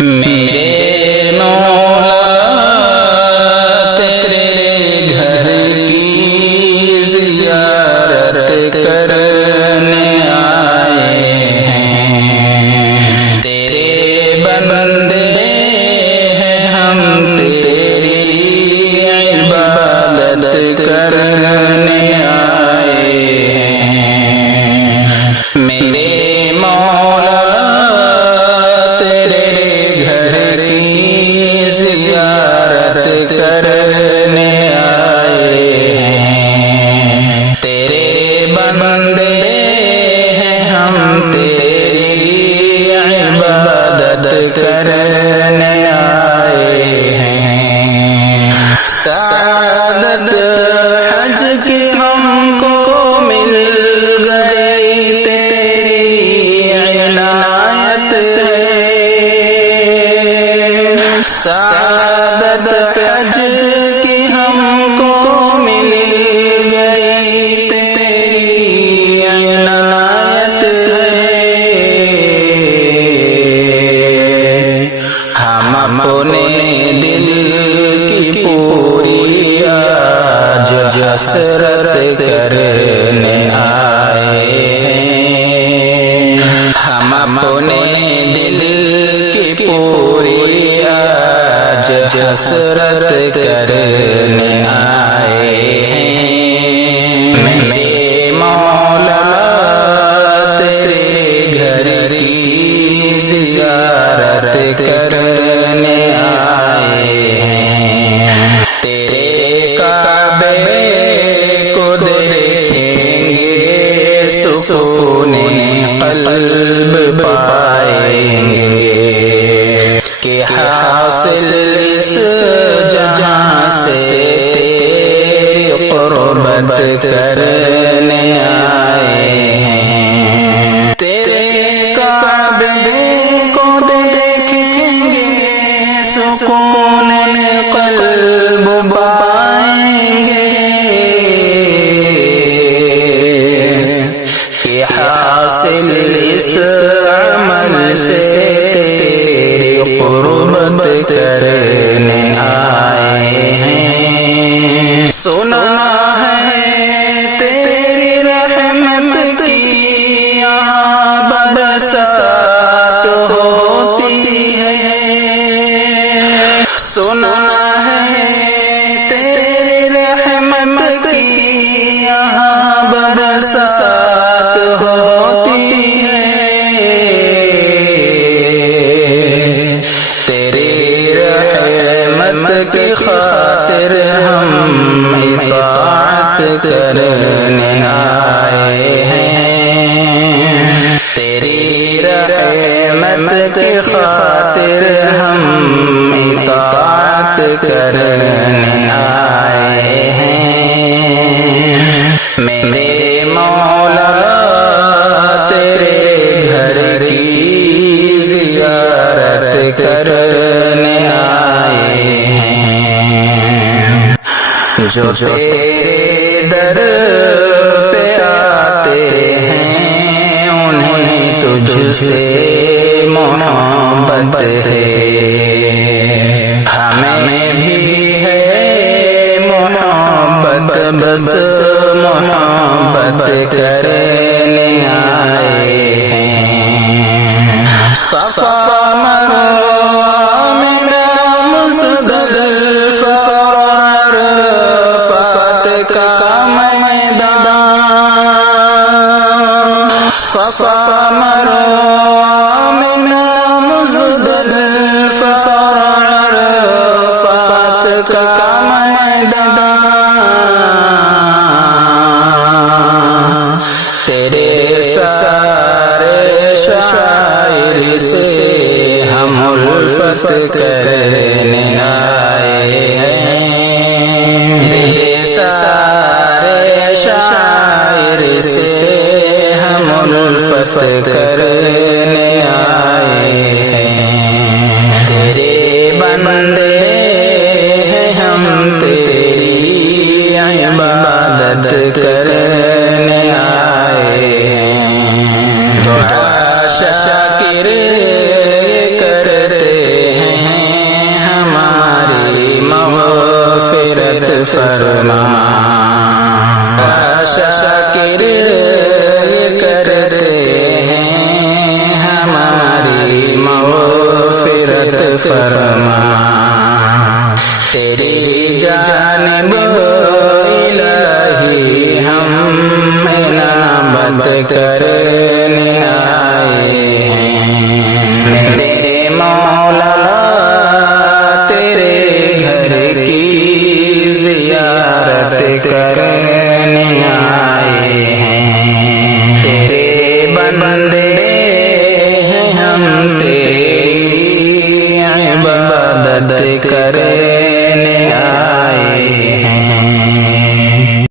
میرے مولا تیرے گھر کی زیارت کرنے آئے ہیں، تیرے بندے ہیں ہم، تیری عبادت کرنے آئے ہیں۔ میرے مولا زیارت کرنے آئے ہیں، تیرے بندے ہیں ہم، تیری عبادت کرنے آئے ہیں۔ سعادت حج کی ہم کو مل گئی، تیری عنایت ہے۔ سعادت حج کی ہم کو مل گئی، تیری عنایت ہے۔ ہم اپنے دل کی پوری آج حسرت کرنے آئے ہیں، ہم اپنے دل کی پوری آج حسرت کرنے آئے ہیں۔ میرے مولا تیرے گھر کی زیارت کرنے آئے ہیں، تیرے کعبے کو دیکھیں گے، سکون قلب پائیں گے کہ حاصل اس جہاں سے تیری قربت کرنے آئے ہیں۔ تیرے کعبے کو دیکھیں گے، سکون قلب پائیں گے کہ حاصل اس عمل سے تیری قربت کرنے آئے ہیں۔ سنا ہے تیری رحمت کی یہاں برسات ہوتی ہے، سنا ہے تیری رحمت کی یہاں برسات ہوتی ہے۔ تیری رحمت کی خاطر ہم اطاعت کرنے آئے ہیں، تیری رحمت کی خاطر ہم اطاعت کرنے آئے ہیں۔ میرے مولا تیرے گھر کی زیارت کرنے آئے ہیں، جو تیرے در پہ آتے ہیں انہیں تجھ سے محبت ہے، ہمیں بھی ہے محبت، بس محبت کرنے آئے ہیں۔ صفا مروہ میرا مزدلفہ عرفات کا میدان، صفا مروہ میرا مزدلفہ عرفات کا میدان، تیرے سارے شاعر سے ہم الفت کرنے آئے ہیں، تیرے سارے شاعر سے ہم الفت کرنے آئے ہیں، تیرے بندے ہیں ہم، تیری عبادت کرنے آئے ہیں۔ شاکر کرتے فرما، تیری جانب الہی ہم انابت کرنے آئے ہیں، میرے مولا